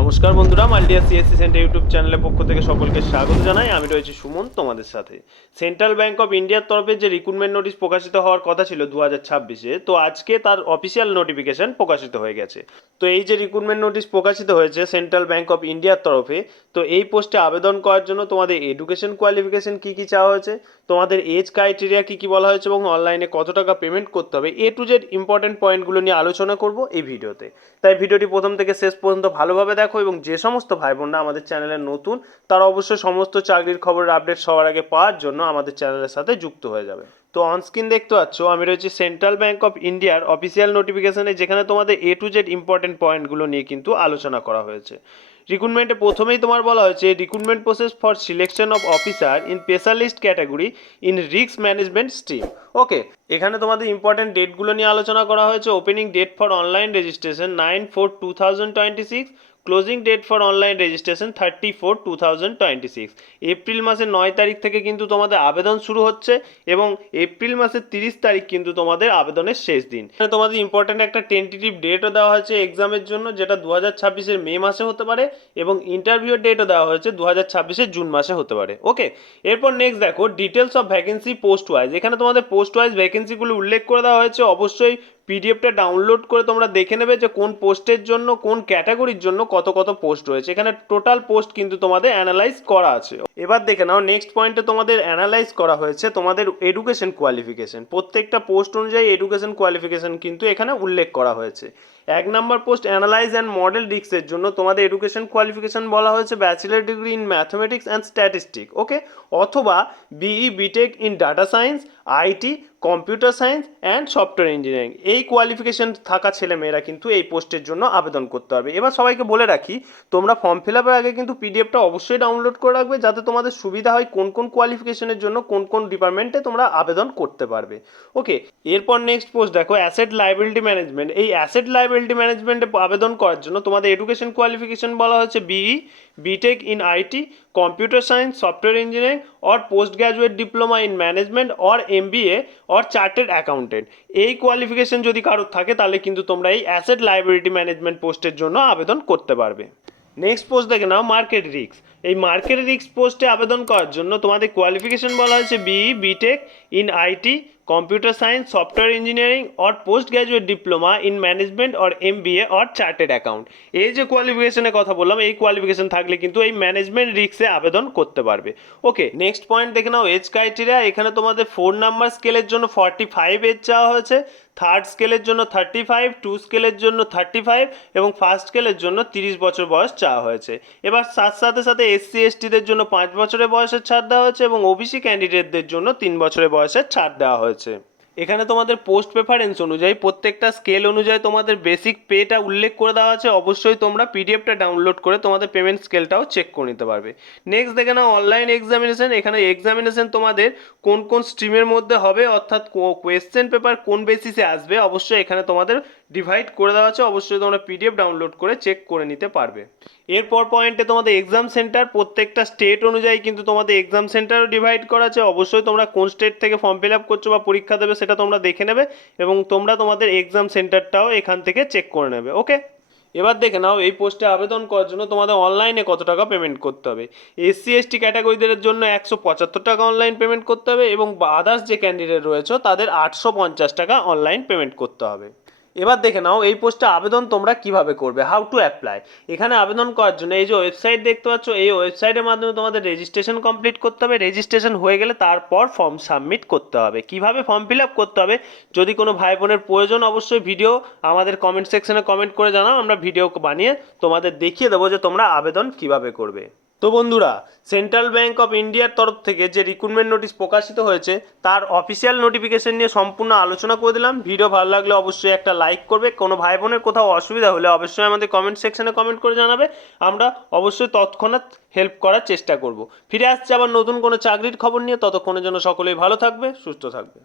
নমস্কার বন্ধুরা, মাল্টিয়া CSC centre YouTube চ্যানেলের পক্ষ থেকে সকলকে স্বাগত জানাই। আমি রয়েছি সুমন তোমাদের সাথে। সেন্ট্রাল ব্যাংক অফ ইন্ডিয়ার তরফে যে রিক্রুটমেন্ট নোটিশ প্রকাশিত হওয়ার কথা ছিল 2026-এ, তো আজকে তার অফিসিয়াল নোটিফিকেশন প্রকাশিত হয়ে গেছে। তো এই যে রিক্রুটমেন্ট নোটিশ প্রকাশিত হয়েছে সেন্ট্রাল ব্যাংক অফ ইন্ডিয়ার তরফে, তো এই পোস্টে আবেদন করার জন্য তোমাদের এডুকেশন কোয়ালিফিকেশন কী কী চাওয়া হয়েছে, তোমাদের এজ ক্রাইটেরিয়া কী কী বলা হয়েছে এবং অনলাইনে কত টাকা পেমেন্ট করতে হবে, এ টু জেড ইম্পর্টেন্ট পয়েন্টগুলো নিয়ে আলোচনা করব এই ভিডিওতে। তাই ভিডিওটি প্রথম থেকে শেষ পর্যন্ত ভালোভাবে দেখো এবং যে সমস্ত ভাই বোনরা আমাদের চ্যানেলে নতুন তারা অবশ্যই সমস্ত চাকরির খবরের আপডেট সবার আগে পাওয়ার জন্য আমাদের চ্যানেলের সাথে যুক্ত হয়ে যাবে। তো অনস্ক্রিন দেখতে পাচ্ছ আমি রয়েছি সেন্ট্রাল ব্যাংক অফ ইন্ডিয়ার অফিসিয়াল নোটিফিকেশনে, যেখানে তোমাদের এ টু জেড ইম্পর্টেন্ট পয়েন্টগুলো নিয়ে কিন্তু আলোচনা করা হয়েছে। রিক্রুটমেন্টে প্রথমেই তোমার বলা হয়েছে recruitment process for selection of officer in specialist category in risk management stream. Okay, এখানে তোমাদের ইম্পর্টেন্ট ডেটগুলো নিয়ে আলোচনা করা হয়েছে। Opening date for online registration 9/4/2026, closing date for online registration 30/4/2026। April মাসের 9 তারিখ থেকে কিন্তু তোমাদের আবেদন শুরু হচ্ছে এবং এপ্রিল মাসের 30 তারিখ কিন্তু তোমাদের আবেদনের শেষ দিন। এখানে তোমাদের ইম্পর্টেন্ট একটা টেন্টেটিভ ডেটও দেওয়া হয়েছে এক্সামের জন্য, যেটা 2026-এর মে মাসে হতে পারে, এবং ইন্টারভিউর ডেটও দেওয়া হয়েছে 2026-এর জুন মাসে হতে পারে। ওকে, এরপর নেক্সট দেখো details of vacancy post wise. এখানে তোমাদের পোস্ট ওয়াইজ ভ্যাকেন্সিগুলো উল্লেখ করে দেওয়া হয়েছে। অবশ্যই পিডিএফটা ডাউনলোড করে তোমরা দেখে নেবে যে কোন পোস্টের জন্য কোন ক্যাটাগরির জন্য কত কত পোস্ট রয়েছে। এখানে টোটাল পোস্ট কিন্তু তোমাদের অ্যানালাইজ করা আছে। এবার দেখে নাও নেক্সট পয়েন্টে তোমাদের অ্যানালাইজ করা হয়েছে তোমাদের এডুকেশন কোয়ালিফিকেশন। প্রত্যেকটা পোস্ট অনুযায়ী এডুকেশন কোয়ালিফিকেশন কিন্তু এখানে উল্লেখ করা হয়েছে। 1 number post analyse and model রিস্কের জন্য তোমাদের এডুকেশন কোয়ালিফিকেশন বলা হয়েছে bachelor degree in mathematics and statistic, okay, অথবা BE BTech in data science, IT, computer science and software engineering. এই কোয়ালিফিকেশন থাকা ছেলেমেয়েরা কিন্তু এই পোস্টের জন্য আবেদন করতে পারবে। এবার সবাইকে বলে রাখি, তোমরা ফর্ম ফিল আপের আগে কিন্তু পিডিএফটা অবশ্যই ডাউনলোড করে রাখবে, যাতে তোমাদের সুবিধা হয় কোন কোন কোয়ালিফিকেশনের জন্য কোন কোন ডিপার্টমেন্টে তোমরা আবেদন করতে পারবে। ওকে, এরপর নেক্সট পোস্ট দেখো অ্যাসেট লাইবিলিটি ম্যানেজমেন্ট। এই অ্যাসেট লাইবিলিটি ম্যানেজমেন্টে আবেদন করার জন্য তোমাদের এডুকেশন কোয়ালিফিকেশন বলা হচ্ছে BE BTech in IT, computer science, software engineering और post graduate diploma in management और एमबीए और चार्टेड অ্যাকাউন্টেন্ট। এই কোয়ালিফিকেশন যদি কারোর থাকে তাহলে কিন্তু তোমরা এই অ্যাসেট লাইবিলিটি ম্যানেজমেন্ট পোস্টের জন্য আবেদন করতে পারবে। নেক্সট পোস্ট দেখে নাও মার্কেট রিস্ক। এই মার্কেট রিস্ক পোস্টে আবেদন করার জন্য তোমাদের কোয়ালিফিকেশন বলা হয়েছে BE BTech in IT, computer science, software engineering और post graduate diploma in management और एमबीए और चार्टेड অ্যাকাউন্ট। এই যে কোয়ালিফিকেশনের কথা বললাম, এই কোয়ালিফিকেশন থাকলে কিন্তু এই ম্যানেজমেন্ট রিস্কে আবেদন করতে পারবে। ওকে, নেক্সট পয়েন্ট দেখে নাও এজ ক্রাইটেরিয়া। এখানে তোমাদের 4 নাম্বার স্কেলের জন্য 45 এজ চাওয়া হয়েছে, থার্ড স্কেলের জন্য 35, 2 স্কেলের জন্য 35 এবং ফার্স্ট স্কেলের জন্য 30 বছর বয়স চাওয়া হয়েছে। এবার সাথে সাথে এসসি এসটিদের জন্য 5 বছরের বয়সের ছাড় দেওয়া হয়েছে এবং ওবিসি ক্যান্ডিডেটদের জন্য 3 বছরের বয়সের ছাড় দেওয়া হয়েছে। এখানে তোমাদের পোস্ট প্রেফারেন্স অনুযায়ী প্রত্যেকটা স্কেল অনুযায়ী তোমাদের বেসিক পেটা উল্লেখ করে দেওয়া আছে। অবশ্যই তোমরা পিডিএফটা ডাউনলোড করে তোমাদের পেমেন্ট স্কেলটাও চেক করে নিতে পারবে। নেক্সট দেখে নাও অনলাইন এক্সামিনেশন। এখানে এক্সামিনেশন তোমাদের কোন কোন স্ট্রিমের মধ্যে হবে, অর্থাৎ কোয়েশ্চেন পেপার কোন বেসিসে আসবে, অবশ্যই এখানে তোমাদের ডিভাইড করে দেওয়া আছে। অবশ্যই তোমরা পিডিএফ ডাউনলোড করে চেক করে নিতে পারবে। এরপর পয়েন্টে তোমাদের এক্সাম সেন্টার, প্রত্যেকটা স্টেট অনুযায়ী কিন্তু তোমাদের এক্সাম সেন্টারও ডিভাইড করা আছে। অবশ্যই তোমরা কোন স্টেট থেকে ফর্ম ফিল আপ করছো বা পরীক্ষা দেবে সেটা তোমরা দেখে নেবে এবং তোমরা তোমাদের এক্সাম সেন্টারটাও এখান থেকে চেক করে নেবে। ওকে, এবার দেখে নাও এই পোস্টে আবেদন করার জন্য তোমাদের অনলাইনে কত টাকা পেমেন্ট করতে হবে। এসসি এসটি ক্যাটাগরিদের জন্য 175 টাকা অনলাইন পেমেন্ট করতে হবে এবং আদার্স যে ক্যান্ডিডেট রয়েছে তাদের 850 টাকা অনলাইন পেমেন্ট করতে হবে। এবার দেখে নাও এই পোস্টে আবেদন তোমরা কিভাবে করবে, হাউ টু অ্যাপ্লাই। এখানে আবেদন করার জন্য এই যে ওয়েবসাইট দেখতে পাচ্ছ, এই ওয়েবসাইটের মাধ্যমে তোমাদের রেজিস্ট্রেশন কমপ্লিট করতে হবে। রেজিস্ট্রেশন হয়ে গেলে তারপর ফর্ম সাবমিট করতে হবে। কিভাবে ফর্ম ফিল আপ করতে হবে, যদি কোনো ভাই বোনের প্রয়োজন অবশ্যই ভিডিও আমাদের কমেন্ট সেকশনে কমেন্ট করে জানাও, আমরা ভিডিও বানিয়ে তোমাদের দেখিয়ে দেবো যে তোমরা আবেদন কিভাবে করবে। তো বন্ধুরা, সেন্ট্রাল ব্যাংক অফ ইন্ডিয়ার তরফ থেকে যে রিক্রুটমেন্ট নোটিশ প্রকাশিত হয়েছে তার অফিসিয়াল নোটিফিকেশন নিয়ে সম্পূর্ণ আলোচনা করে দিলাম। ভিডিও ভালো লাগলে অবশ্যই একটা লাইক করবে। কোনো ভাই বোনের কোথাও অসুবিধা হলে অবশ্যই আমাদের কমেন্ট সেকশনে কমেন্ট করে জানাবে, আমরা অবশ্যই তৎক্ষণাৎ হেল্প করার চেষ্টা করব। ফিরে আসছে আবার নতুন কোনো চাকরির খবর নিয়ে, ততক্ষণের জন্য সকলেই ভালো থাকবে, সুস্থ থাকবে।